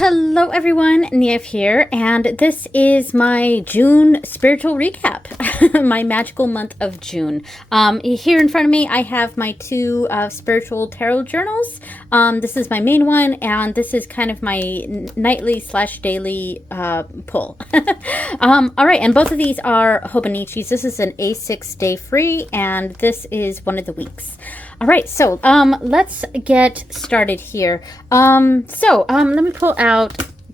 Hello everyone, Niev here, and this is my June spiritual recap, my magical month of June. Here in front of me, I have my two spiritual tarot journals. This is my main one, and this is kind of my nightly/daily pull. All right, and both of these are Hobonichis. This is an A6 day free, and this is one of the weeks. All right, so let's get started here. Let me pull out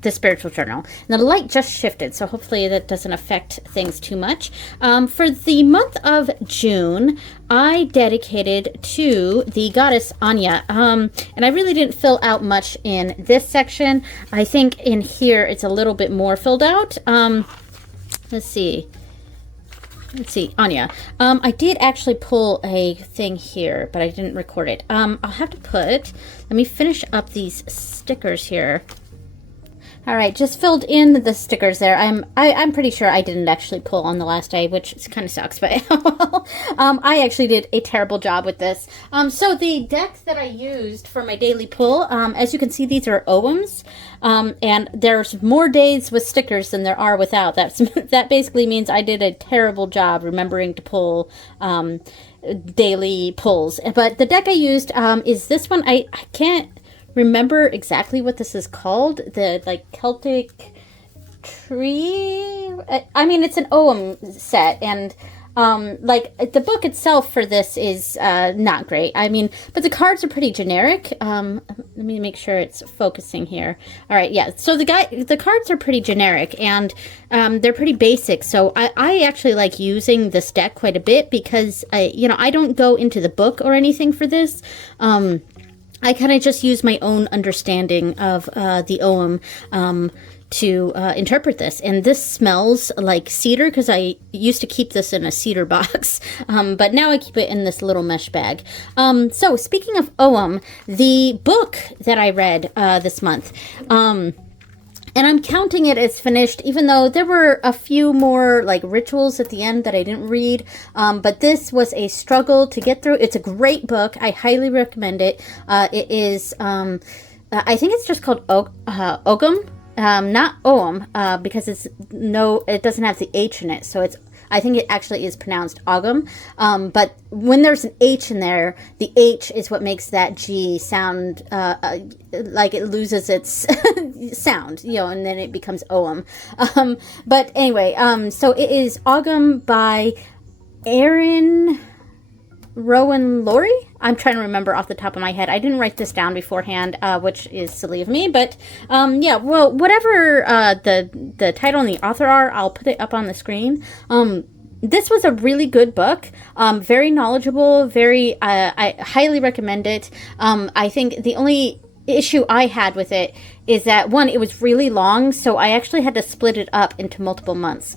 the spiritual journal. Now the light just shifted, so hopefully that doesn't affect things too much. For the month of June, I dedicated to the goddess Anya, and I really didn't fill out much in this section. I think in here it's a little bit more filled out. Let's see, Anya. I did actually pull a thing here, but I didn't record it. I'll have to let me finish up these stickers here. All right, just filled in the stickers there. I'm pretty sure I didn't actually pull on the last day, which kind of sucks, but well, I actually did a terrible job with this. So the decks that I used for my daily pull, as you can see, these are Ogams, and there's more days with stickers than there are without. That basically means I did a terrible job remembering to pull daily pulls. But the deck I used is this one. I can't remember exactly what this is called. The Celtic tree. I mean, it's an Ogam set, and the book itself for this is not great. I mean, but the cards are pretty generic. Let me make sure it's focusing here. All right, yeah. So the cards are pretty generic, and they're pretty basic. So I actually like using this deck quite a bit because I don't go into the book or anything for this. I kind of just use my own understanding of the Ogam to interpret this. And this smells like cedar because I used to keep this in a cedar box, but now I keep it in this little mesh bag. So speaking of Ogam, the book that I read this month, and I'm counting it as finished, even though there were a few more rituals at the end that I didn't read. But this was a struggle to get through. It's a great book. I highly recommend it. It is, I think it's just called Ogam, not Oam, because it doesn't have the H in it. So I think it actually is pronounced Ogam. But when there's an H in there, the H is what makes that G sound like it loses its sound, and then it becomes Oam. But anyway, so it is Ogam by Erynn Rowan Laurie. I'm trying to remember off the top of my head. I didn't write this down beforehand, which is silly of me. But yeah, well, whatever the title and the author are, I'll put it up on the screen. This was a really good book, very knowledgeable, I highly recommend it. I think the only issue I had with it is that, one, it was really long, so I actually had to split it up into multiple months.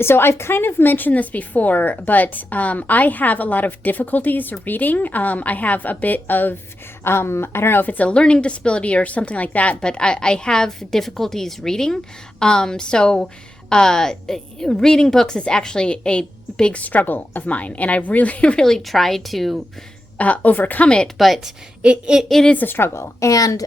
So I've kind of mentioned this before, but I have a lot of difficulties reading. I have a bit of, I don't know if it's a learning disability or something like that, but I have difficulties reading. So reading books is actually a big struggle of mine, and I really, really tried to overcome it, but it is a struggle. And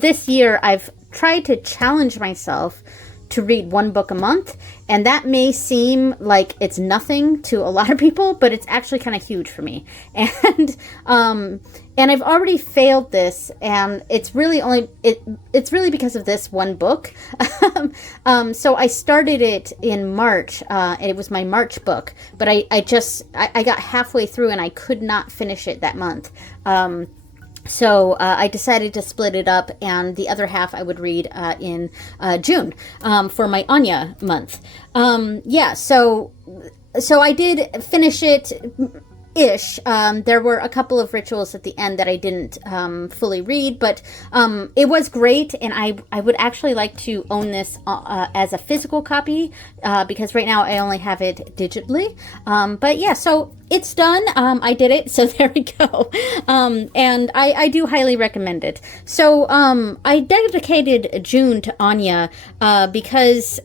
this year I've tried to challenge myself to read one book a month, and that may seem like it's nothing to a lot of people, but it's actually kind of huge for me. And I've already failed this, and it's really because of this one book. So I started it in March, and it was my March book, but I got halfway through and I could not finish it that month. So I decided to split it up, and the other half I would read in June for my Anya month. Yeah, so I did finish it ish. There were a couple of rituals at the end that I didn't fully read, but it was great, and I would actually like to own this as a physical copy because right now I only have it digitally. But yeah, so it's done. I did it, so there we go. And I do highly recommend it. So I dedicated June to Anya because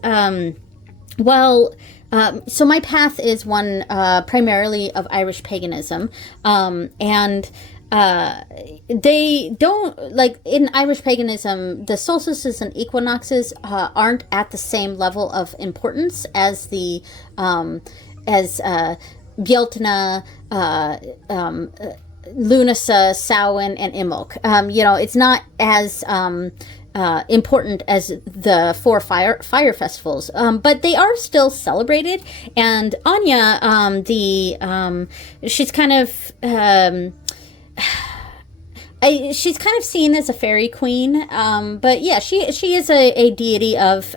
so my path is one primarily of Irish paganism, and they don't, like in Irish paganism, the solstices and equinoxes aren't at the same level of importance as the Bealtaine, Lunasa, Samhain, and Imbolc. It's not as important as the four fire festivals, but they are still celebrated. And Anya, she's kind of she's kind of seen as a fairy queen, but yeah, she is a deity of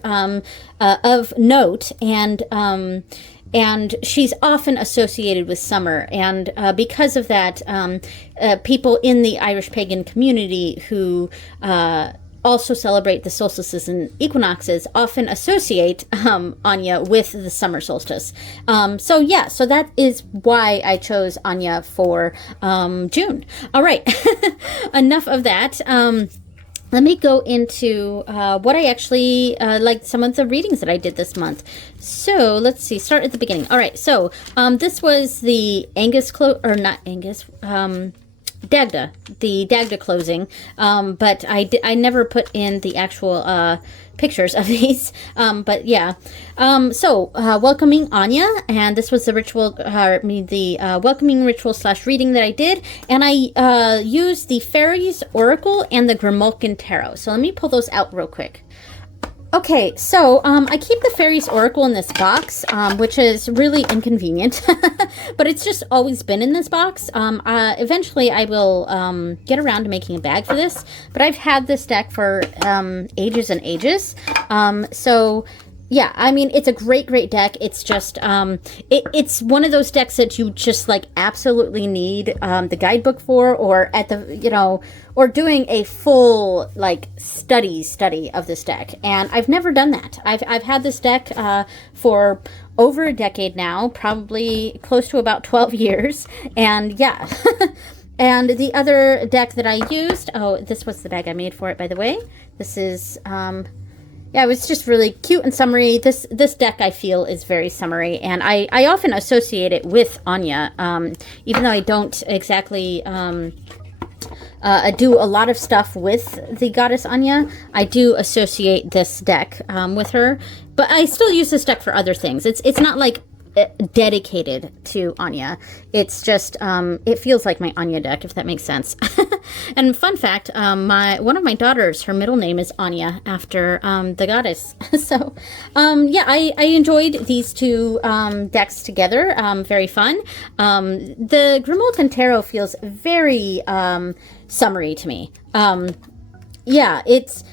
note, and she's often associated with summer. And because of that, people in the Irish pagan community who also celebrate the solstices and equinoxes often associate Anya with the summer solstice. So that is why I chose Anya for June. All right, enough of that. Let me go into what I actually like, some of the readings that I did this month. So let's see, start at the beginning. All right, so this was the Dagda, the Dagda closing, but I never put in the actual pictures of these, but yeah. So welcoming Anya, and this was the ritual, the welcoming ritual / reading that I did, and I used the Fairies Oracle and the Grimalkin Tarot. So let me pull those out real quick. Okay, so I keep the Fairies Oracle in this box, which is really inconvenient, but it's just always been in this box. Eventually I will get around to making a bag for this, but I've had this deck for ages and ages. So yeah, I mean, it's a great deck. It's just, it's one of those decks that you just like absolutely need the guidebook for, or at the, or doing a full like study of this deck. And I've never done that. I've had this deck for over a decade now, probably close to about 12 years. And yeah. And the other deck that I used, this was the bag I made for it, by the way. This is, yeah, it was just really cute and summery. This deck, I feel, is very summery, and I often associate it with Anya, even though I don't exactly do a lot of stuff with the goddess Anya. I do associate this deck with her, but I still use this deck for other things. It's not like dedicated to Anya. It's just it feels like my Anya deck, if that makes sense. And fun fact, one of my daughters, her middle name is Anya, after the goddess. So yeah, I enjoyed these two decks together. Very fun. The Grimalkin Tarot feels very summery to me. Yeah, it's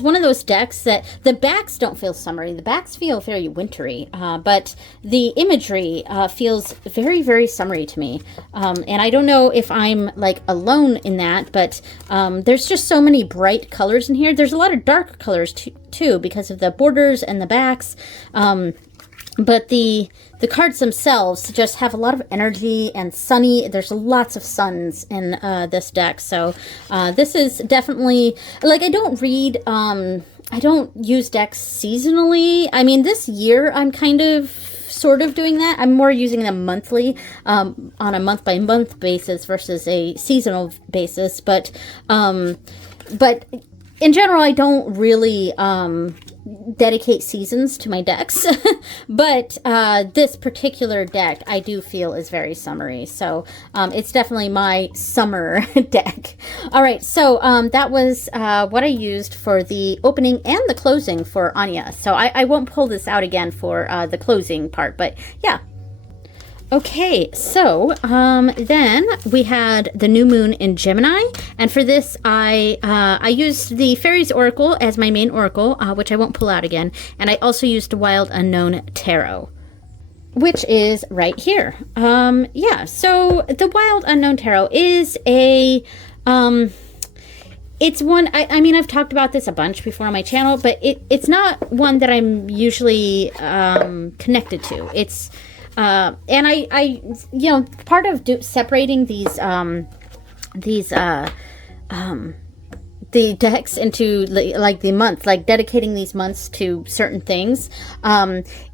one of those decks that the backs don't feel summery. The backs feel very wintry, but the imagery feels very, very summery to me. And I don't know if I'm like alone in that, but there's just so many bright colors in here. There's a lot of dark colors too because of the borders and the backs. But the cards themselves just have a lot of energy and sunny. There's lots of suns in this deck. So this is definitely, like, I don't use decks seasonally. I mean, this year I'm kind of sort of doing that. I'm more using them monthly, on a month-by-month basis versus a seasonal basis. But in general, I don't really dedicate seasons to my decks. But this particular deck I do feel is very summery, so it's definitely my summer deck. All right, so that was what I used for the opening and the closing for Anya, so I won't pull this out again for the closing part, but yeah. Okay, so then we had the new moon in Gemini, and for this I used the Fairies Oracle as my main oracle, which I won't pull out again, and I also used Wild Unknown Tarot, which is right here. Yeah, so the Wild Unknown Tarot is a it's one, I mean, I've talked about this a bunch before on my channel, but it's not one that I'm usually connected to. It's and I separating these the decks into like the month, like dedicating these months to certain things,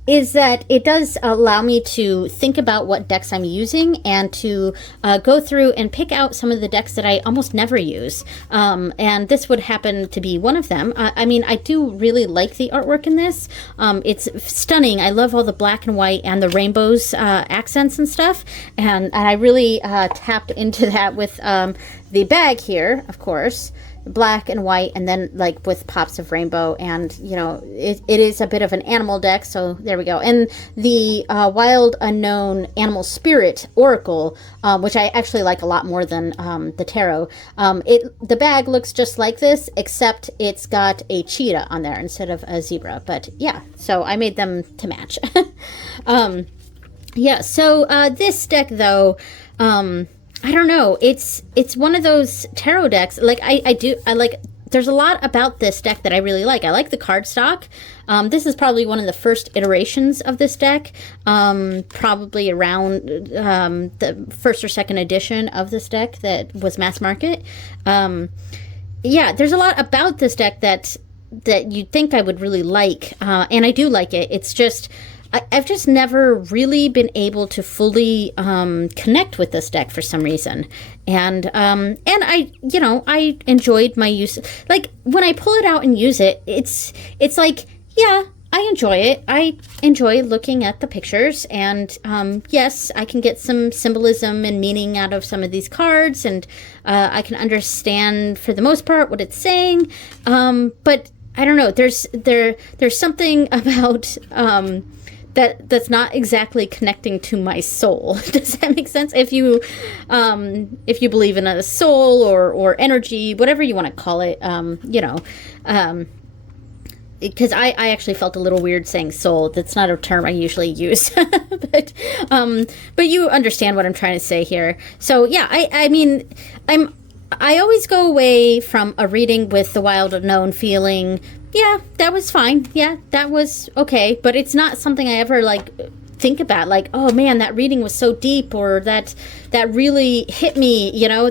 is that it does allow me to think about what decks I'm using and to go through and pick out some of the decks that I almost never use. And this would happen to be one of them. I mean, I do really like the artwork in this. It's stunning. I love all the black and white and the rainbows accents and stuff. And I really tapped into that with the bag here, of course. Black and white, and then like with pops of rainbow, and you know it is a bit of an animal deck, so there we go. And the Wild Unknown Animal Spirit Oracle, which I actually like a lot more than the tarot. The bag looks just like this, except it's got a cheetah on there instead of a zebra. But yeah, so I made them to match. Yeah, so this deck though, I don't know. It's one of those tarot decks. Like I like. There's a lot about this deck that I really like. I like the cardstock. This is probably one of the first iterations of this deck. Probably around the first or second edition of this deck that was mass market. Yeah, there's a lot about this deck that you'd think I would really like, and I do like it. It's just. I've just never really been able to fully connect with this deck for some reason, and I enjoyed my use. Like when I pull it out and use it, it's like, yeah, I enjoy it. I enjoy looking at the pictures, and yes, I can get some symbolism and meaning out of some of these cards, and I can understand for the most part what it's saying. But I don't know. There's something about that's not exactly connecting to my soul. Does that make sense? If you believe in a soul or energy, whatever you want to call it, because I actually felt a little weird saying soul. That's not a term I usually use, but you understand what I'm trying to say here. So yeah, I always go away from a reading with the Wild Unknown feeling, yeah, that was fine. Yeah, that was okay. But it's not something I ever like think about, like, oh man, that reading was so deep, or that really hit me, you know.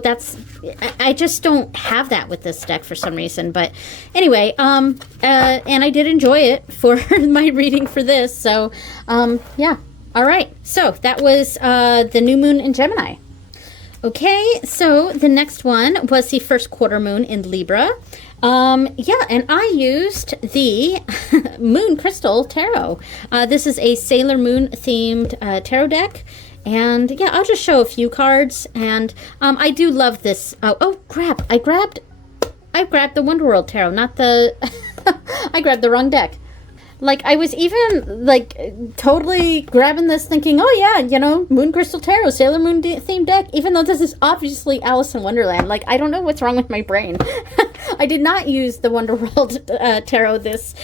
I just don't have that with this deck for some reason. But anyway, and I did enjoy it for my reading for this. So yeah. All right. So that was the new moon in Gemini. Okay, so the next one was the first quarter moon in Libra. Yeah, and I used the Moon Crystal Tarot. This is a Sailor Moon themed tarot deck. And yeah, I'll just show a few cards. And I do love this. Oh, crap. I grabbed the Wonder World Tarot, not the... I grabbed the wrong deck. Like, I was even, like, totally grabbing this thinking, oh, yeah, you know, Moon Crystal Tarot, Sailor Moon themed deck, even though this is obviously Alice in Wonderland. Like, I don't know what's wrong with my brain. I did not use the Wonder World Tarot this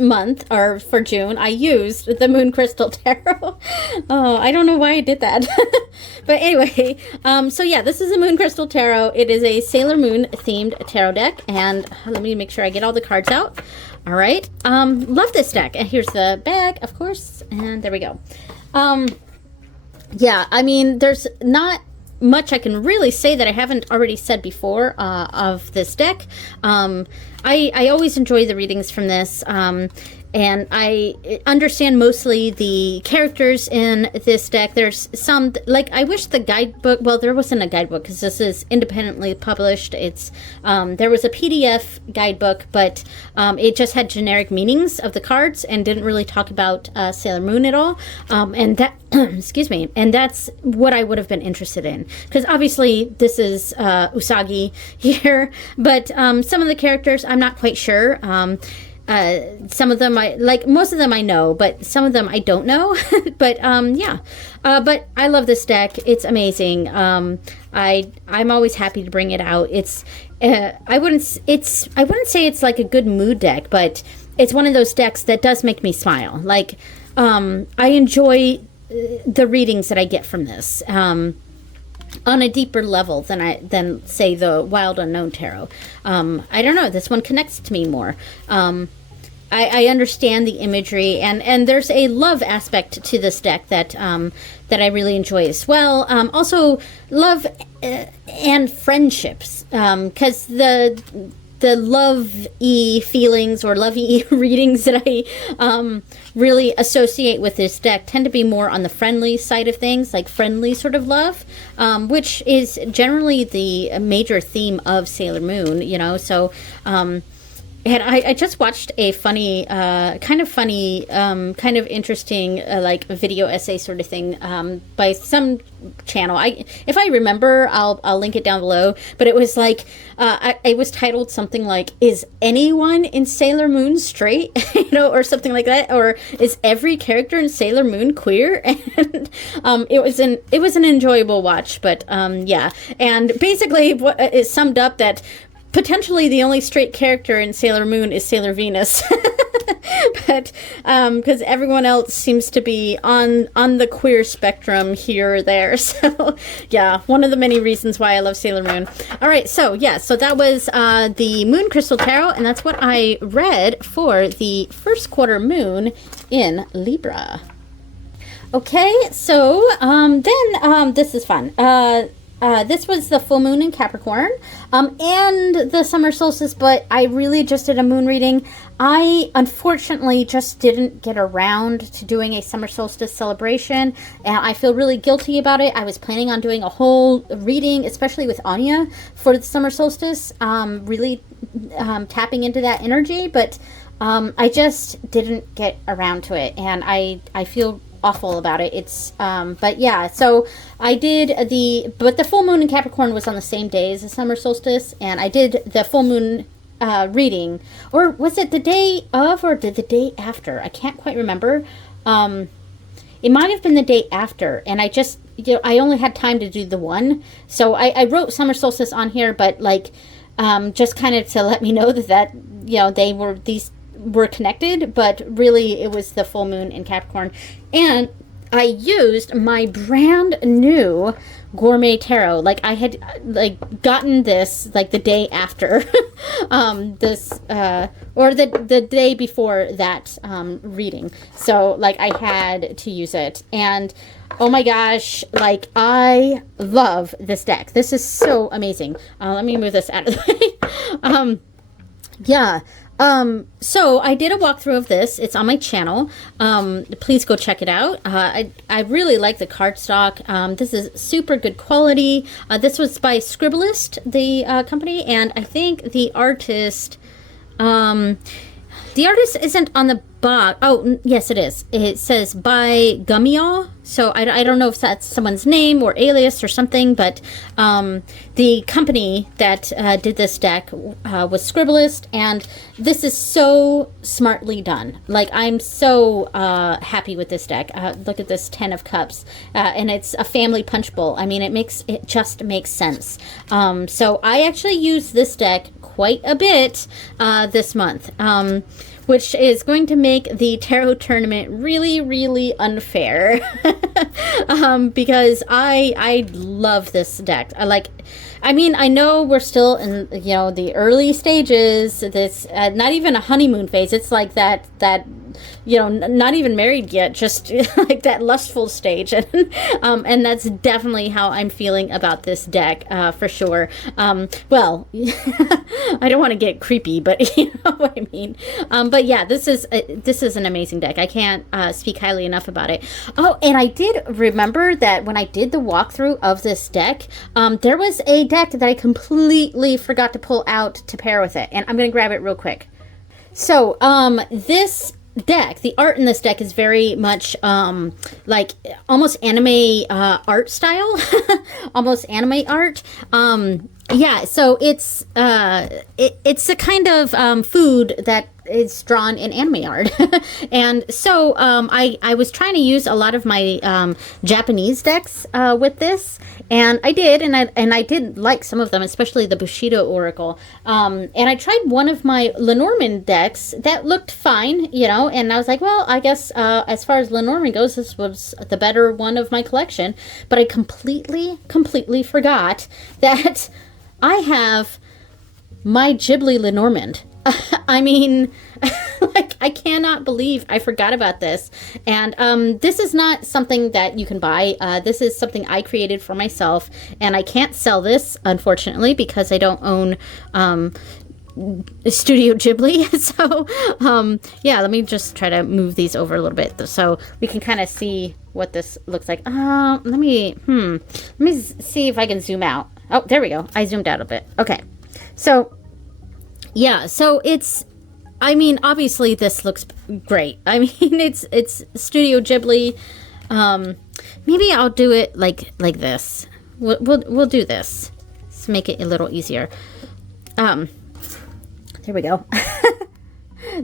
month, or for June. I used the Moon Crystal Tarot. Oh, I don't know why I did that. But anyway, so yeah, this is a Moon Crystal Tarot. It is a Sailor Moon themed tarot deck, and let me make sure I get all the cards out. All right. Love this deck. And here's the bag, of course. And there we go. Yeah, I mean, there's not much I can really say that I haven't already said before of this deck. I always enjoy the readings from this. And I understand mostly the characters in this deck. There's some, like, I wish the guidebook, well, there wasn't a guidebook because this is independently published. It's, there was a PDF guidebook, but it just had generic meanings of the cards and didn't really talk about Sailor Moon at all. And that, excuse me, and that's what I would have been interested in. Because obviously this is Usagi here, but some of the characters I'm not quite sure. Some of them most of them I know, but some of them I don't know. But yeah, but I love this deck. It's amazing. I'm always happy to bring it out. It's I wouldn't say it's like a good mood deck, but it's one of those decks that does make me smile. Like I enjoy the readings that I get from this. On a deeper level than say the Wild Unknown Tarot. I don't know, this one connects to me more. I understand the imagery, and there's a love aspect to this deck that that I really enjoy as well. Also, love and friendships, because the love-y feelings or love-y readings that I really associate with this deck tend to be more on the friendly side of things, like friendly sort of love, which is generally the major theme of Sailor Moon, you know, so... and I just watched a funny, kind of interesting, like video essay sort of thing by some channel. If I remember, I'll link it down below. But it was like, it was titled something like, "Is anyone in Sailor Moon straight?" You know, or something like that, or "Is every character in Sailor Moon queer?" And it was an enjoyable watch. But yeah, and basically, it summed up that potentially the only straight character in Sailor Moon is Sailor Venus. But because everyone else seems to be on the queer spectrum here or there. So yeah, one of the many reasons why I love Sailor Moon. All right, so yeah, so that was the Moon Crystal Tarot, and that's what I read for the first quarter moon in Libra. Okay, so then this is fun. This was the full moon in Capricorn, and the summer solstice, but I really just did a moon reading. I unfortunately just didn't get around to doing a summer solstice celebration, and I feel really guilty about it. I was planning on doing a whole reading, especially with Anya, for the summer solstice, really tapping into that energy, but I just didn't get around to it, and I feel awful about it. It's but yeah, so I did but the full moon in Capricorn was on the same day as the summer solstice, and I did the full moon reading, or was it the day of or the day after? I can't quite remember. It might have been the day after, and I just, you know, I only had time to do the one, so I wrote summer solstice on here, but like just kind of to let me know that you know, these were connected, but really it was the full moon in Capricorn. And I used my brand new gourmet tarot. Like I had like gotten this like the day after this or the day before that reading, so like I had to use it. And oh my gosh, like I love this deck. This is so amazing. Let me move this out of the way. Yeah. So I did a walkthrough of this. It's on my channel. Please go check it out. I really like the cardstock. This is super good quality. This was by Scribblist, the company, and I think the artist isn't on the box. Oh, yes, it is. It says by Gummia. So I don't know if that's someone's name or alias or something, but the company that did this deck was Scribblist, and this is so smartly done. Like, I'm so happy with this deck. Look at this 10 of Cups, and it's a family punch bowl. I mean, it just makes sense. So I actually use this deck quite a bit this month, which is going to make the tarot tournament really, really unfair. Because I love this deck. I mean, I know we're still in, you know, the early stages. This not even a honeymoon phase. It's like that you know, not even married yet, just like that lustful stage. And that's definitely how I'm feeling about this deck, for sure. Well, I don't want to get creepy, but you know what I mean. But yeah, this is an amazing deck. I can't speak highly enough about it. Oh, and I did remember that when I did the walkthrough of this deck, there was a deck that I completely forgot to pull out to pair with it, and I'm going to grab it real quick. So, this deck, the art in this deck is very much like almost anime art style. Almost anime art. Yeah, so it's a kind of food that is drawn in anime art. And so I was trying to use a lot of my Japanese decks with this, and I did, and I did like some of them, especially the Bushido Oracle. And I tried one of my Lenormand decks that looked fine, you know, and I was like, well, I guess as far as Lenormand goes, this was the better one of my collection. But I completely forgot that I have my Ghibli Lenormand. I mean, Like, I cannot believe I forgot about this. And this is not something that you can buy. This is something I created for myself, and I can't sell this, unfortunately, because I don't own Studio Ghibli. So yeah, let me just try to move these over a little bit so we can kind of see what this looks like. Let me see if I can zoom out. Oh, there we go. I zoomed out a bit. Okay. So yeah, so it's, I mean, obviously this looks great. I mean, it's Studio Ghibli. Maybe I'll do it like this. We'll do this. Let's make it a little easier. There we go.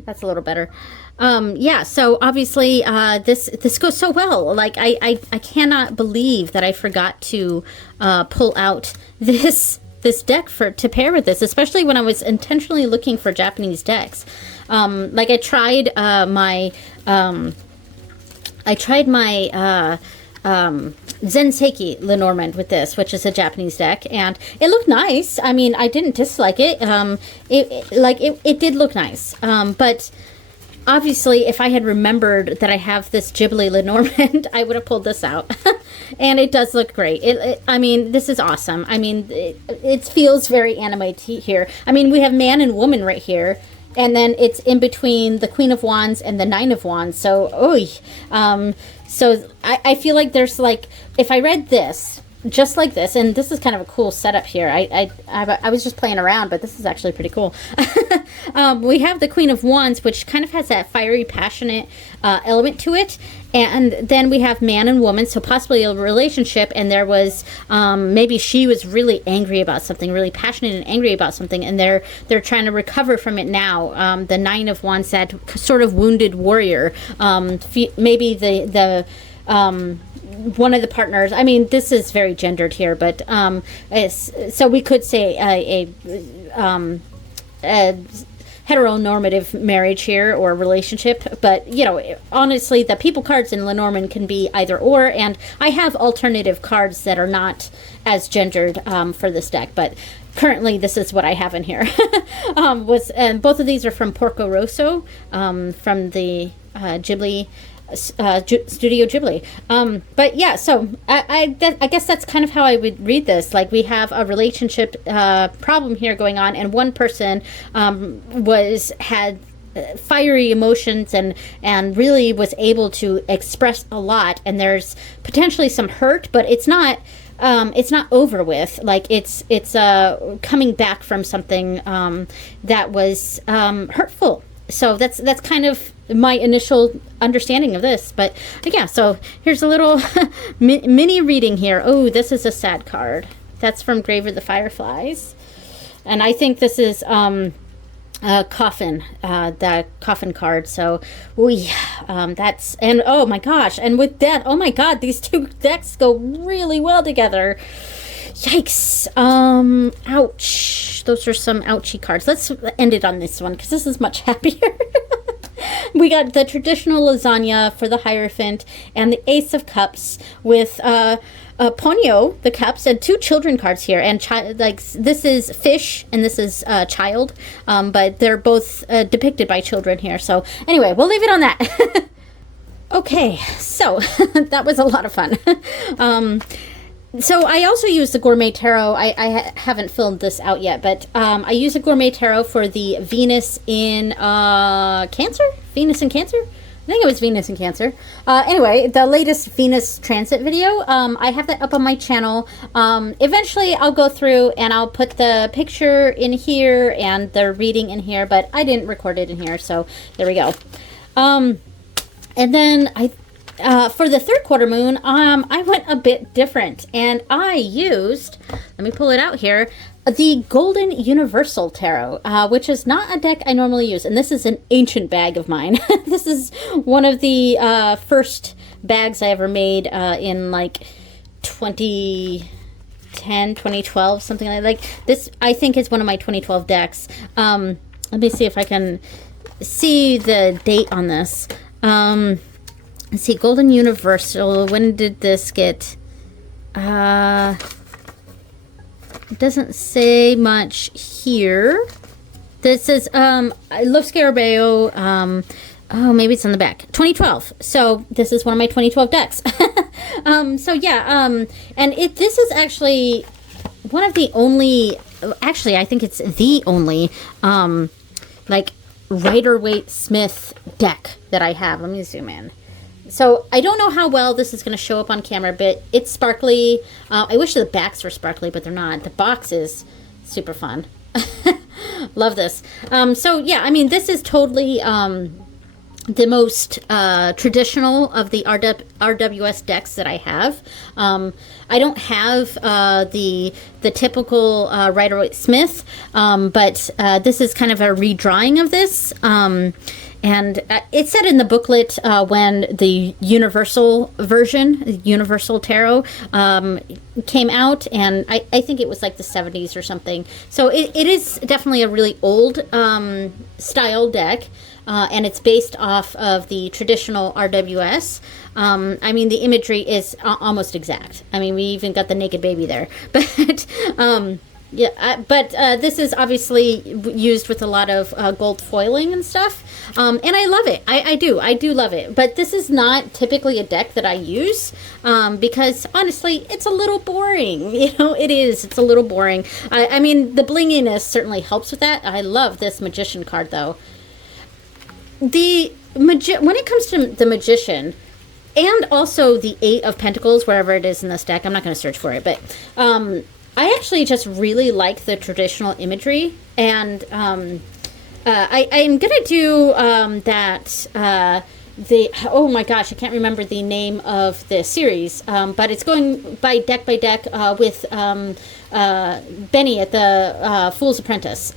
That's a little better. Yeah, so obviously this goes so well. Like, I cannot believe that I forgot to pull out this deck to pair with this, especially when I was intentionally looking for Japanese decks. Like, I tried my Zenseki Lenormand with this, which is a Japanese deck, and it looked nice. I mean, I didn't dislike it. It did look nice. But obviously, if I had remembered that I have this Ghibli Lenormand, I would have pulled this out. And it does look great. I mean, this is awesome. I mean, it feels very anime here. I mean, we have man and woman right here. And then it's in between the Queen of Wands and the Nine of Wands. So, so I feel like there's, like, if I read this, just like this, and this is kind of a cool setup here. I was just playing around, but this is actually pretty cool. We have the Queen of Wands, which kind of has that fiery, passionate element to it. And then we have man and woman, so possibly a relationship, and there was, maybe she was really angry about something, really passionate and angry about something, and they're trying to recover from it now. The Nine of Wands, that sort of wounded warrior, maybe the one of the partners, I mean, this is very gendered here, but so we could say a heteronormative marriage here or relationship, but you know, honestly, the people cards in Lenormand can be either or, and I have alternative cards that are not as gendered for this deck, but currently this is what I have in here. And both of these are from Porco Rosso, from the Ghibli Studio Ghibli. But yeah, so I guess that's kind of how I would read this. Like, we have a relationship problem here going on, and one person had fiery emotions and really was able to express a lot, and there's potentially some hurt, but it's not over with. Like, it's coming back from something that was hurtful. So that's kind of my initial understanding of this. But yeah, so here's a little mini reading here. Oh, this is a sad card. That's from Grave of the Fireflies. And I think this is Coffin, the Coffin card. So that's, and oh my gosh, and with that, oh my god, these two decks go really well together. Yikes. Ouch. Those are some ouchy cards. Let's end it on this one, because this is much happier. We got the traditional lasagna for the Hierophant, and the Ace of Cups with Ponyo, the cups, and two children cards here. And this is fish, and this is child, but they're both depicted by children here. So anyway, we'll leave it on that. Okay, so that was a lot of fun. So I also use the Gourmet Tarot. I haven't filled this out yet, but I use a Gourmet Tarot for the Venus in Cancer? Venus in Cancer? I think it was Venus in Cancer. Anyway, the latest Venus transit video, I have that up on my channel. Eventually, I'll go through and I'll put the picture in here and the reading in here, but I didn't record it in here, so there we go. And then for the third quarter moon, I went a bit different, and I used, let me pull it out here, the Golden Universal Tarot, which is not a deck I normally use, and this is an ancient bag of mine. This is one of the first bags I ever made in like 2010, 2012, something like this. I think is one of my 2012 decks. Let me see if I can see the date on this. Let's see, Golden Universal, when did this get, it doesn't say much here. This is I love Scarabeo. Oh, maybe it's on the back. 2012. So this is one of my 2012 decks. So yeah, and this is actually one of the only, actually I think it's the only like Rider-Waite Smith deck that I have. Let me zoom in. So I don't know how well this is going to show up on camera, but it's sparkly. I wish the backs were sparkly, but they're not. The box is super fun. Love this. So yeah, I mean, this is totally the most traditional of the RWS decks that I have. I don't have the typical Rider-Waite Smith, but this is kind of a redrawing of this. And it said in the booklet when the Universal version, Universal Tarot, came out, and I think it was like the 70s or something. So it is definitely a really old style deck, and it's based off of the traditional RWS. I mean, the imagery is almost exact. I mean, we even got the naked baby there. But yeah, but this is obviously used with a lot of gold foiling and stuff, and I love it. I do love it. But this is not typically a deck that I use because honestly, it's a little boring. You know, it is. It's a little boring. I mean, the blinginess certainly helps with that. I love this Magician card though. When it comes to the Magician, and also the Eight of Pentacles, wherever it is in this deck, I'm not going to search for it, but I actually just really like the traditional imagery, and I'm going to do oh my gosh, I can't remember the name of the series, but it's going by deck with Benny at the Fool's Apprentice.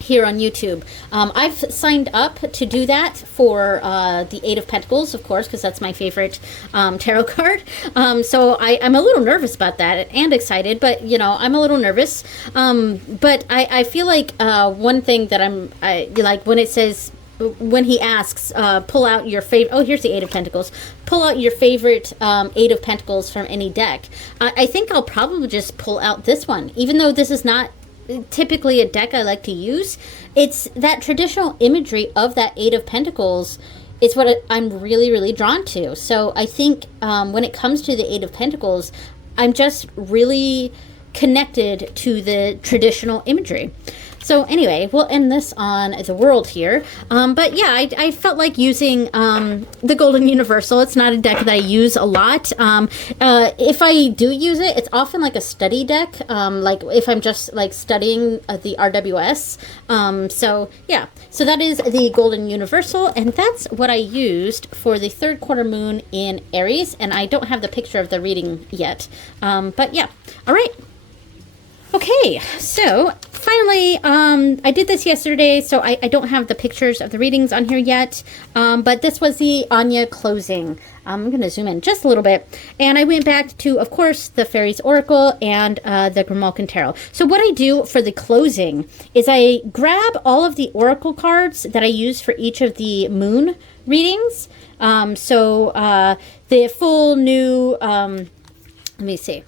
Here on YouTube. I've signed up to do that for the Eight of Pentacles, of course, because that's my favorite tarot card. So I'm a little nervous about that and excited, but you know, I'm a little nervous. But I feel like one thing that I like when it says, when he asks, pull out your favorite, oh, here's the Eight of Pentacles, pull out your favorite Eight of Pentacles from any deck. I think I'll probably just pull out this one, even though this is not typically a deck I like to use. It's that traditional imagery of that Eight of Pentacles is what I'm really, really drawn to. So I think when it comes to the Eight of Pentacles, I'm just really connected to the traditional imagery. So anyway, we'll end this on the world here. But yeah, I felt like using the Golden Universal. It's not a deck that I use a lot. If I do use it, it's often like a study deck, like if I'm just like studying the RWS. So yeah, so that is the Golden Universal, and that's what I used for the third quarter moon in Aries, and I don't have the picture of the reading yet. But yeah, all right. Okay, so finally, I did this yesterday, so I don't have the pictures of the readings on here yet, but this was the Anya closing. I'm going to zoom in just a little bit, and I went back to, of course, the Fairies Oracle and the Grimalkin Tarot. So what I do for the closing is I grab all of the Oracle cards that I use for each of the moon readings. So the full new, let me see.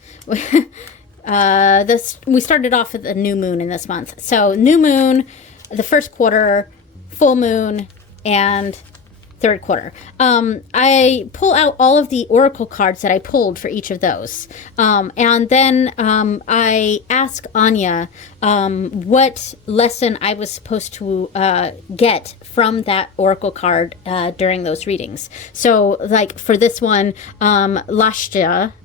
We started off with a new moon in this month. So new moon, the first quarter, full moon, and third quarter. I pull out all of the oracle cards that I pulled for each of those. And then I ask Anya what lesson I was supposed to get from that oracle card during those readings. So like for this one,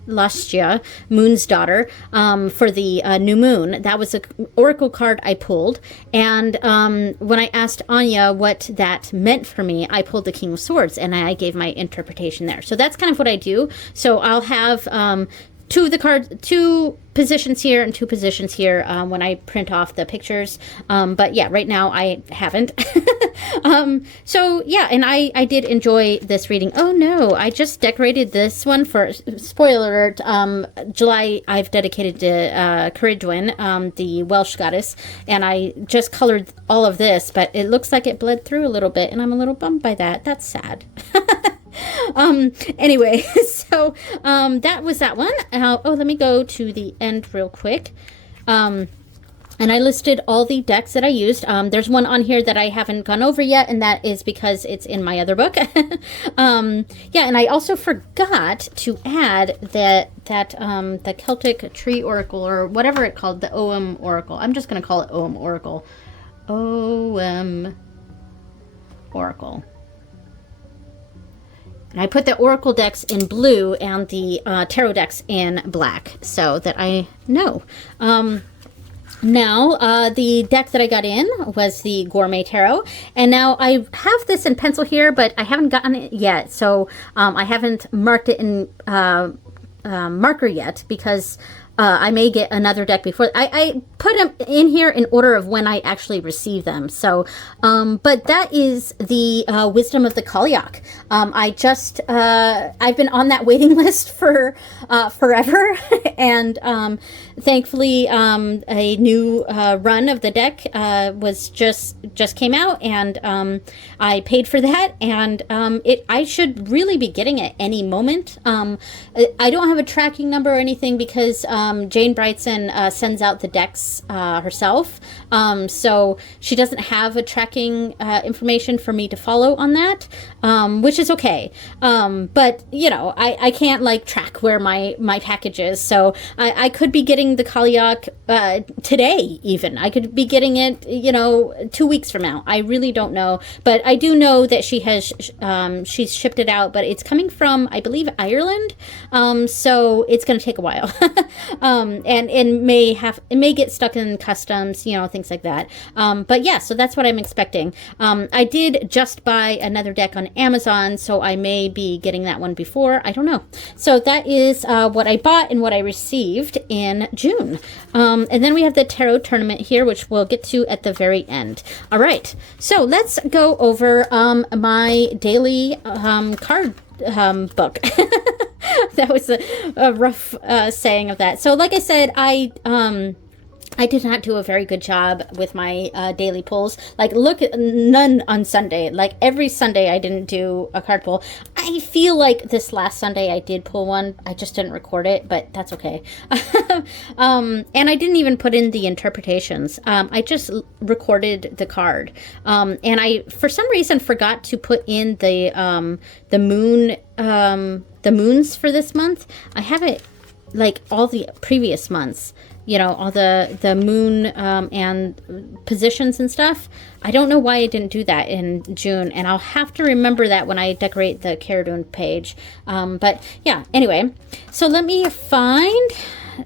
Lastia, Moon's daughter, for the new moon. That was an oracle card I pulled. And when I asked Anya what that meant for me, I pulled the King of Swords, and I gave my interpretation there. So that's kind of what I do. So I'll have two positions here and two positions here when I print off the pictures. But yeah, right now I haven't. So yeah, and I did enjoy this reading. Oh no, I just decorated this one for, spoiler alert, July I've dedicated to Ceridwen, the Welsh goddess, and I just colored all of this, but it looks like it bled through a little bit, and I'm a little bummed by that. That's sad. Anyway, so that was that one. Oh, let me go to the end real quick. And I listed all the decks that I used. There's one on here that I haven't gone over yet, and that is because it's in my other book. Yeah, and I also forgot to add the Celtic Tree Oracle, or whatever it called, the Ogam Oracle. I'm just going to call it Ogam Oracle. Ogam Oracle. And I put the Oracle decks in blue and the Tarot decks in black so that I know. Now, the deck that I got in was the Gourmet Tarot, and now I have this in pencil here, but I haven't gotten it yet, so I haven't marked it in marker yet, because I may get another deck before. I put them in here in order of when I actually receive them. So, but that is the Wisdom of the Kalyak. I've been on that waiting list for forever, and thankfully, a new run of the deck was just came out, and I paid for that, and I should really be getting it any moment. I don't have a tracking number or anything because Jane Brightson sends out the decks herself, so she doesn't have a tracking information for me to follow on that, which is okay. But you know, I can't like track where my package is, so I could be getting the Kalyak today. Even I could be getting it, you know, 2 weeks from now. I really don't know, but I do know that she has she's shipped it out, but it's coming from, I believe, Ireland, so it's going to take a while. And it may get stuck in customs, you know, things like that. But yeah, so that's what I'm expecting. I did just buy another deck on Amazon, so I may be getting that one before. I don't know. So that is what I bought and what I received in June. And then we have the tarot tournament here, which we'll get to at the very end. All right, so let's go over my daily card book. That was a rough saying of that. So like I said, I did not do a very good job with my daily pulls. Like, look, none on Sunday. Like, every Sunday I didn't do a card pull. I feel like this last Sunday I did pull one. I just didn't record it, but that's okay. And I didn't even put in the interpretations. I just recorded the card. And I, for some reason, forgot to put in the moons for this month. I have it like all the previous months. You know, all the moon and positions and stuff. I don't know why I didn't do that in June, and I'll have to remember that when I decorate the Caradun page. But yeah, anyway, so let me find.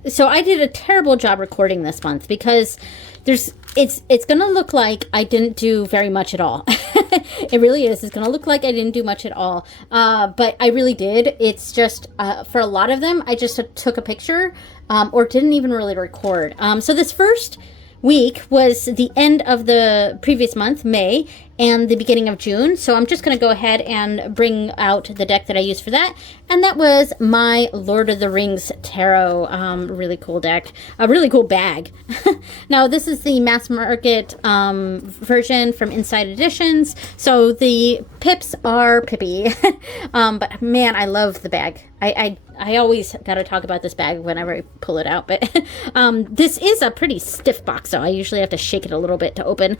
So I did a terrible job recording this month because it's gonna look like I didn't do very much at all. It really is. It's gonna look like I didn't do much at all, but I really did. It's just for a lot of them I just took a picture or didn't even really record. So this first week was the end of the previous month, May, and the beginning of June. So I'm just going to go ahead and bring out the deck that I used for that. And that was my Lord of the Rings Tarot. Really cool deck. A really cool bag. Now, this is the mass market version from Inside Editions. So the pips are pippy. But man, I love the bag. I always got to talk about this bag whenever I pull it out. But this is a pretty stiff box, so I usually have to shake it a little bit to open.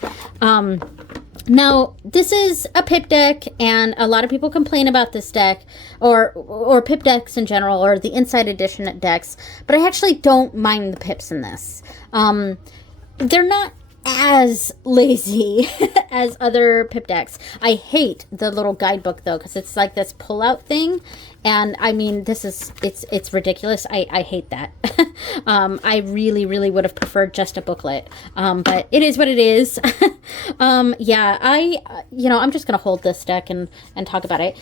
Now, this is a pip deck, and a lot of people complain about this deck, or pip decks in general, or the Inside Edition decks, but I actually don't mind the pips in this. They're not as lazy as other pip decks. I hate the little guidebook, though, because it's like this pull-out thing, and I mean, it's ridiculous. I hate that. I really would have preferred just a booklet, but it is what it is. Yeah, I'm just gonna hold this deck and talk about it.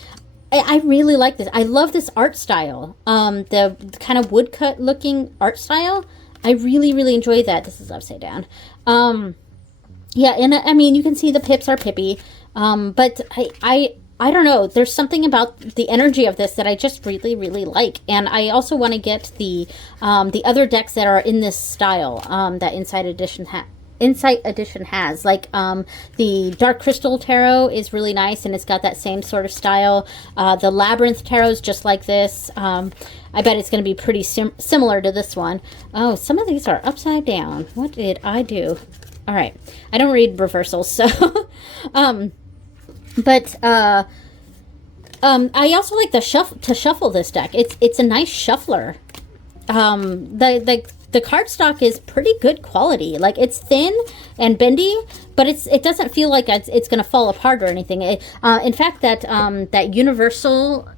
I really like this. I love this art style. The kind of woodcut looking art style. I really enjoy that. This is upside down. Yeah, and I mean, you can see the pips are pippy, but I don't know. There's something about the energy of this that I just really like. And I also want to get the other decks that are in this style, that Inside Edition Insight Edition has. Like the Dark Crystal Tarot is really nice, and it's got that same sort of style. The Labyrinth Tarot is just like this. I bet it's going to be pretty similar to this one. Oh, some of these are upside down. What did I do? All right. I don't read reversals, so... I also like to shuffle this deck. It's a nice shuffler. The cardstock is pretty good quality. Like, it's thin and bendy, but it doesn't feel like it's going to fall apart or anything. In fact, that Universal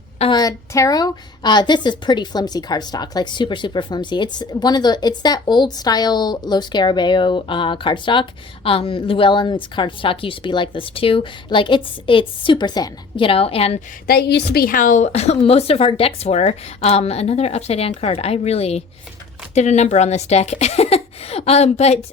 Tarot, this is pretty flimsy cardstock, like super flimsy. It's that old style Los Scarabeo cardstock. Llewellyn's cardstock used to be like this too. Like, it's super thin, and that used to be how most of our decks were. Another upside down card. I really did a number on this deck. But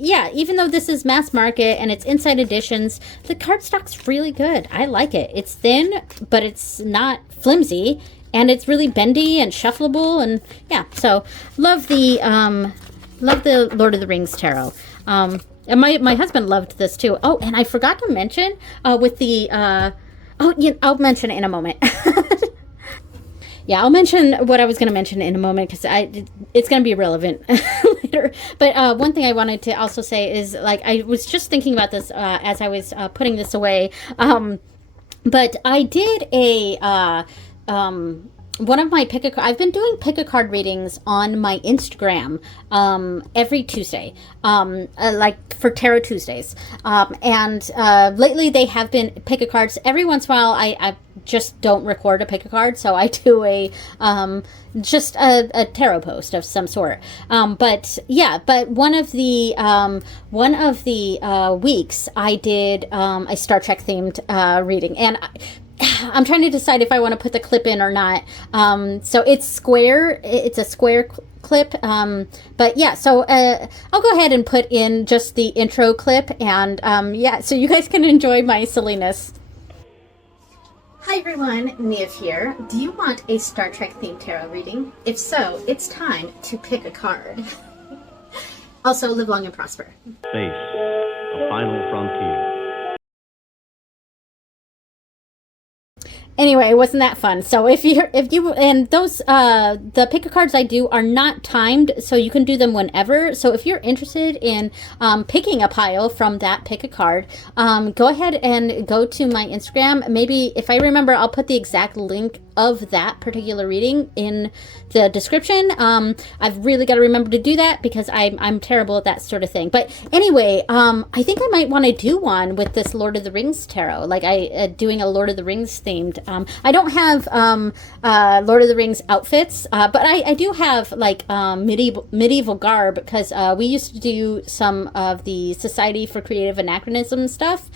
yeah, even though this is mass market and it's Insight Editions, the cardstock's really good. I like it. It's thin, but it's not flimsy, and it's really bendy and shuffleable, and yeah, so love the Lord of the Rings tarot. And my husband loved this too. Oh, and I forgot to mention with the I'll mention it in a moment. Yeah, I'll mention what I was going to mention in a moment, because it's going to be relevant later. But one thing I wanted to also say is, like, I was just thinking about this as I was putting this away. But I did one of my I've been doing pick-a-card readings on my Instagram every Tuesday, like for Tarot Tuesdays. And lately they have been pick-a-cards. Every once in a while I just don't record a pick-a-card, so I do just a tarot post of some sort. But yeah, but one of the weeks I did a Star Trek themed reading, and I'm trying to decide if I want to put the clip in or not. So it's square. It's a square clip. But yeah, so I'll go ahead and put in just the intro clip, and yeah, so you guys can enjoy my silliness. Hi everyone, Niamh here. Do you want a Star Trek themed tarot reading? If so, it's time to pick a card. Also, live long and prosper. Space, the final frontier. Anyway, wasn't that fun? So if you and those the pick-a-cards I do are not timed, so you can do them whenever. So if you're interested in picking a pile from that pick-a-card, go ahead and go to my Instagram. Maybe if I remember, I'll put the exact link of that particular reading in the description. I've really got to remember to do that, because I'm terrible at that sort of thing. But anyway, I think I might want to do one with this Lord of the Rings tarot, like doing a Lord of the Rings themed. I don't have Lord of the Rings outfits, but I do have like medieval garb, because we used to do some of the Society for Creative Anachronism stuff.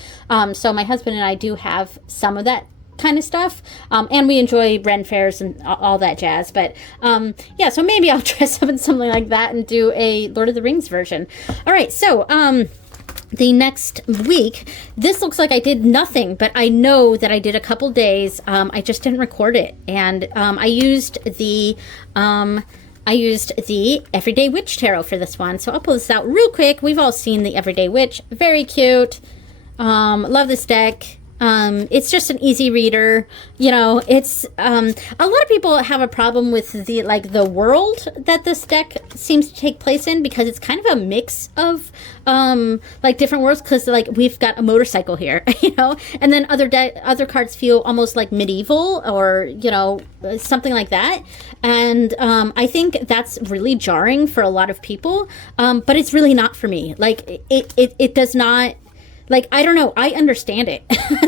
So my husband and I do have some of that kind of stuff, and we enjoy Ren fairs and all that jazz. But yeah, so maybe I'll dress up in something like that and do a Lord of the Rings version. All right, so the next week, this looks like I did nothing, but I know that I did a couple days. I just didn't record it, and I used the Everyday Witch Tarot for this one. So I'll pull this out real quick. We've all seen the Everyday Witch. Very cute. Love this deck. It's just an easy reader. It's a lot of people have a problem with the world that this deck seems to take place in, because it's kind of a mix of different worlds, because we've got a motorcycle here, and then other cards feel almost like medieval, or something like that. And I think that's really jarring for a lot of people, but it's really not for me. It does not. I don't know. I understand it.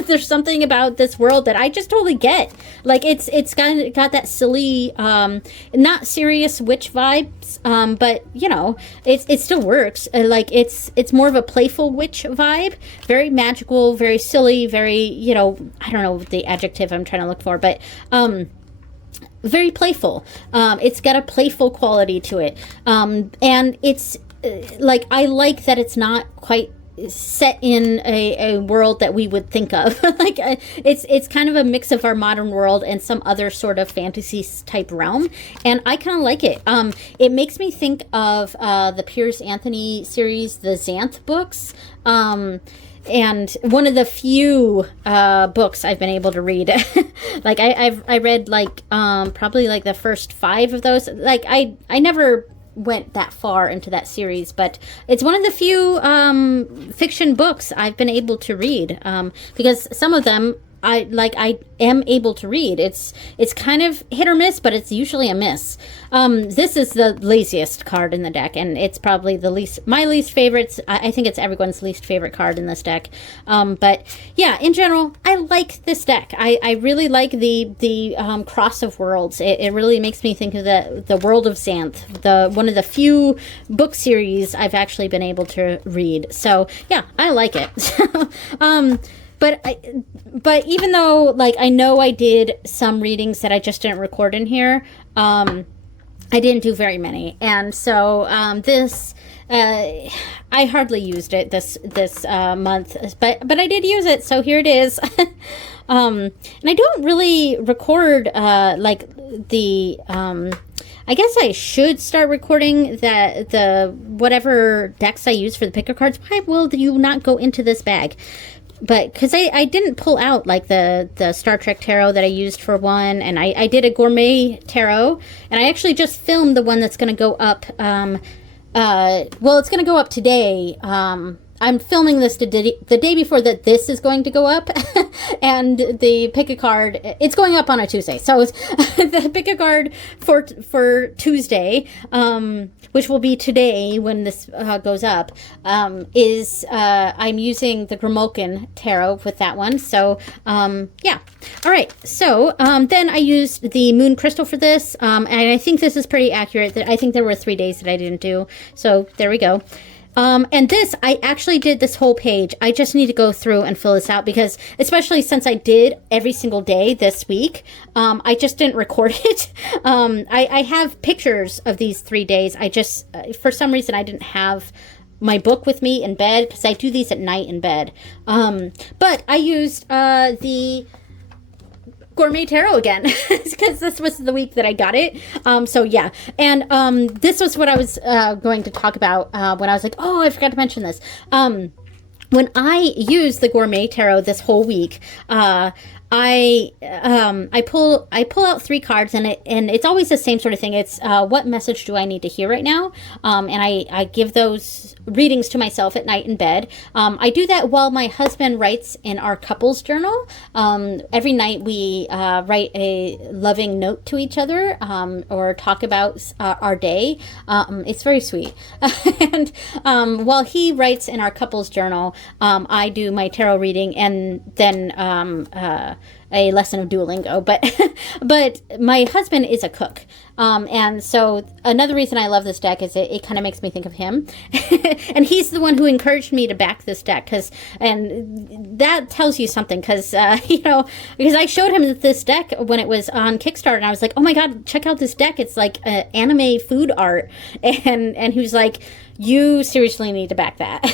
There's something about this world that I just totally get. It's got that silly, not serious witch vibes, but it still works. It's more of a playful witch vibe. Very magical, very silly, very, I don't know the adjective I'm trying to look for, but very playful. It's got a playful quality to it, and it's I like that it's not quite set in a world that we would think of. Like it's kind of a mix of our modern world and some other sort of fantasy type realm, and I kind of like it. It makes me think of the Piers Anthony series, the Xanth books. And one of the few books I've been able to read. Like I read like probably like the first 5 of those. Like I never went that far into that series, but it's one of the few fiction books I've been able to read, because some of them I am able to read. It's kind of hit or miss, but it's usually a miss. This is the laziest card in the deck, and it's probably my least favorite. I think it's everyone's least favorite card in this deck. But yeah, in general, I like this deck. I really like the cross of worlds. It really makes me think of the world of Xanth, one of the few book series I've actually been able to read. So yeah, I like it. But even though, like, I know I did some readings that I just didn't record in here, I didn't do very many, and so this I hardly used it this month, but I did use it, so here it is. And I don't really record like the. I guess I should start recording the whatever decks I use for the picker cards. Why will you not go into this bag? But because I didn't pull out like the Star Trek tarot that I used for one, and I did a gourmet tarot, and I actually just filmed the one that's going to go up. Well, it's going to go up today. I'm filming this the day before that this is going to go up, and the pick a card, it's going up on a Tuesday. So it's the pick a card for Tuesday, which will be today when this goes up, is I'm using the Grimoken Tarot with that one. So yeah. All right. So then I used the Moon Crystal for this, and I think this is pretty accurate. I think there were 3 days that I didn't do. So there we go. And this, I actually did this whole page. I just need to go through and fill this out because, especially since I did every single day this week, I just didn't record it. I have pictures of these 3 days. I just, for some reason, I didn't have my book with me in bed because I do these at night in bed. But I used the Gourmet Tarot again because this was the week that I got it. So yeah, and this was what I was going to talk about when I was like, oh, I forgot to mention this. When I use the Gourmet Tarot this whole week, I pull out 3 cards, and it's always the same sort of thing. It's what message do I need to hear right now, and I give those readings to myself at night in bed. I do that while my husband writes in our couples journal. Every night we write a loving note to each other, or talk about our day. It's very sweet. And while he writes in our couples journal, I do my tarot reading, and then a lesson of Duolingo. But my husband is a cook. And so another reason I love this deck is it kind of makes me think of him. And he's the one who encouraged me to back this deck, and that tells you something, because because I showed him this deck when it was on Kickstarter, and I was like, oh my god, check out this deck, it's like anime food art, and he was like, you seriously need to back that.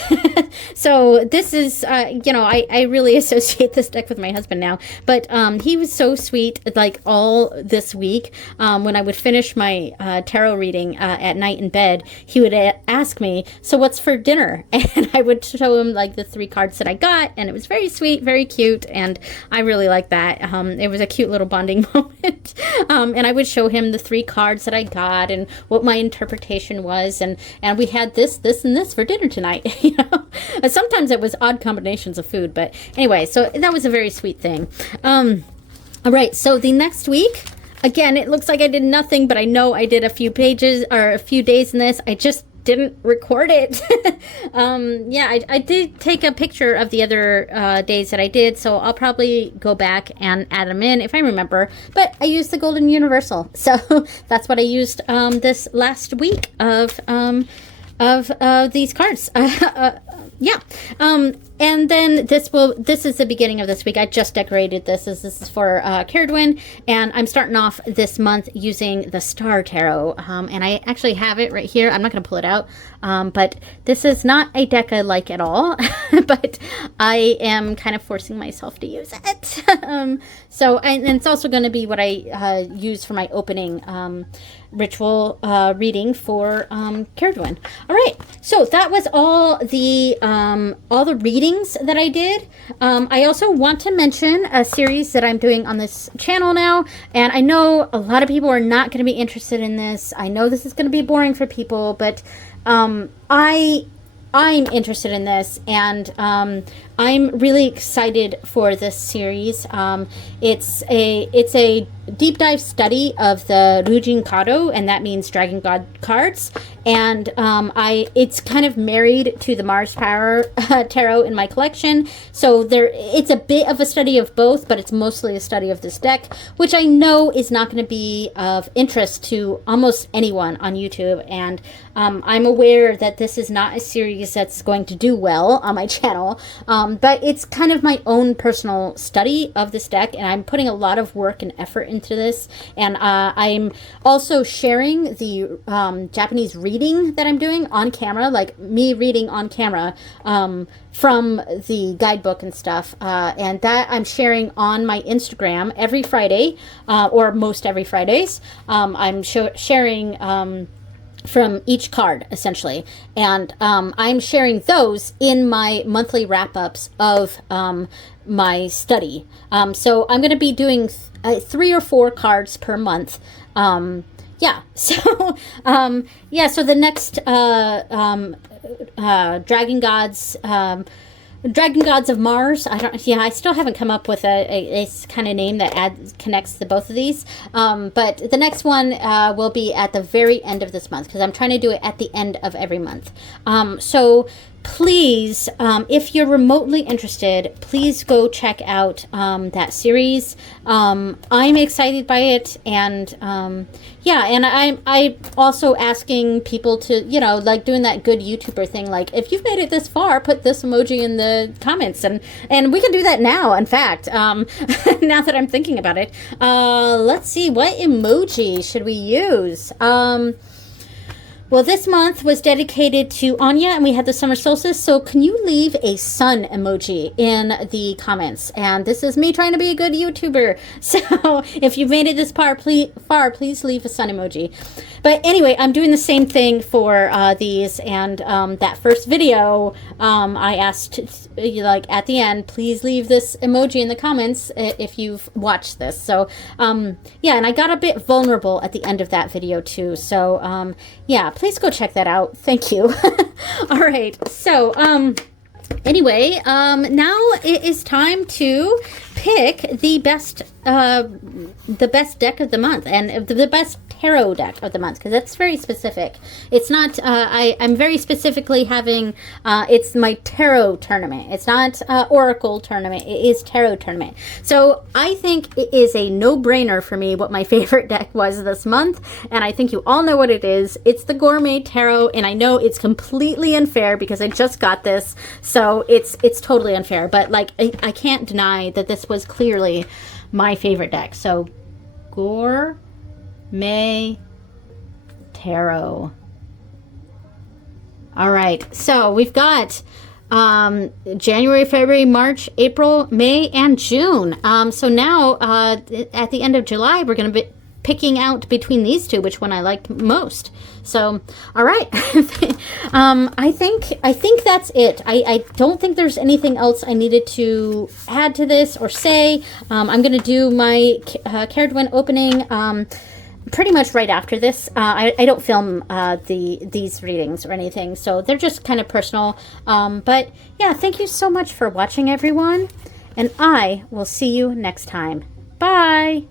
So this is, I really associate this deck with my husband now. But he was so sweet, like all this week, when I would finish my tarot reading at night in bed, he would ask me, so what's for dinner? And I would show him like the 3 cards that I got, and it was very sweet, very cute, and I really liked that. It was a cute little bonding moment. And I would show him the 3 cards that I got and what my interpretation was, and we had this, and this for dinner tonight. Sometimes it was odd combinations of food, but anyway, so that was a very sweet thing. All right, so the next week, again, it looks like I did nothing, but I know I did a few pages or a few days in this. I just didn't record it. Yeah, I did take a picture of the other days that I did, so I'll probably go back and add them in if I remember. But I used the Golden Universal, so that's what I used this last week of these cards. yeah. And then this is the beginning of this week. I just decorated this. This is for Caradwin, and I'm starting off this month using the Star Tarot. And I actually have it right here. I'm not going to pull it out, but this is not a deck I like at all, but I am kind of forcing myself to use it. And it's also going to be what I use for my opening ritual reading for Caradwin. All right, so that was all the readings that I did. I also want to mention a series that I'm doing on this channel now, and I know a lot of people are not going to be interested in this. I know this is going to be boring for people, but I'm interested in this, and I'm really excited for this series. It's a deep dive study of the Rujin Kado, and that means Dragon God cards. And it's kind of married to the Mars Power Tarot in my collection. So it's a bit of a study of both, but it's mostly a study of this deck, which I know is not going to be of interest to almost anyone on YouTube. And I'm aware that this is not a series that's going to do well on my channel, but it's kind of my own personal study of this deck, and I'm putting a lot of work and effort into this. And I'm also sharing the Japanese reading that I'm doing on camera, like me reading on camera from the guidebook and stuff, and that I'm sharing on my Instagram every Friday, or most every Fridays. I'm sharing from each card, essentially, and I'm sharing those in my monthly wrap-ups of my study. So I'm going to be doing 3 or 4 cards per month. Yeah, so so the next Dragon Gods of Mars. I still haven't come up with a kind of name that connects the both of these. But the next one will be at the very end of this month, because I'm trying to do it at the end of every month. So please, if you're remotely interested, please go check out that series. I'm excited by it, and and I'm also asking people to, like doing that good YouTuber thing, like if you've made it this far, put this emoji in the comments, and we can do that now, in fact, now that I'm thinking about it. Let's see, what emoji should we use? Well, this month was dedicated to Anya, and we had the summer solstice, so can you leave a sun emoji in the comments? And this is me trying to be a good YouTuber, so if you've made it this far, please leave a sun emoji. But anyway, I'm doing the same thing for these, and that first video, I asked, at the end, please leave this emoji in the comments if you've watched this. So, and I got a bit vulnerable at the end of that video, too, so, please go check that out. Thank you. All right. So, anyway, now it is time to pick the best deck of the month, and the best tarot deck of the month, because that's very specific. It's not, I'm very specifically having, it's my tarot tournament. It's not oracle tournament. It is tarot tournament. So I think it is a no-brainer for me what my favorite deck was this month, and I think you all know what it is. It's the Gourmet Tarot, and I know it's completely unfair because I just got this, so it's totally unfair, but like I can't deny that this was clearly my favorite deck. So Gourmet Tarot. All right, so we've got January, February, March, April, May, and June. So now at the end of July, we're going to be picking out between these two which one I liked most. So, all right. I think that's it. I don't think there's anything else I needed to add to this or say. I'm going to do my Caradwin opening pretty much right after this. I don't film these readings or anything, so they're just kind of personal. But yeah, thank you so much for watching, everyone, and I will see you next time. Bye!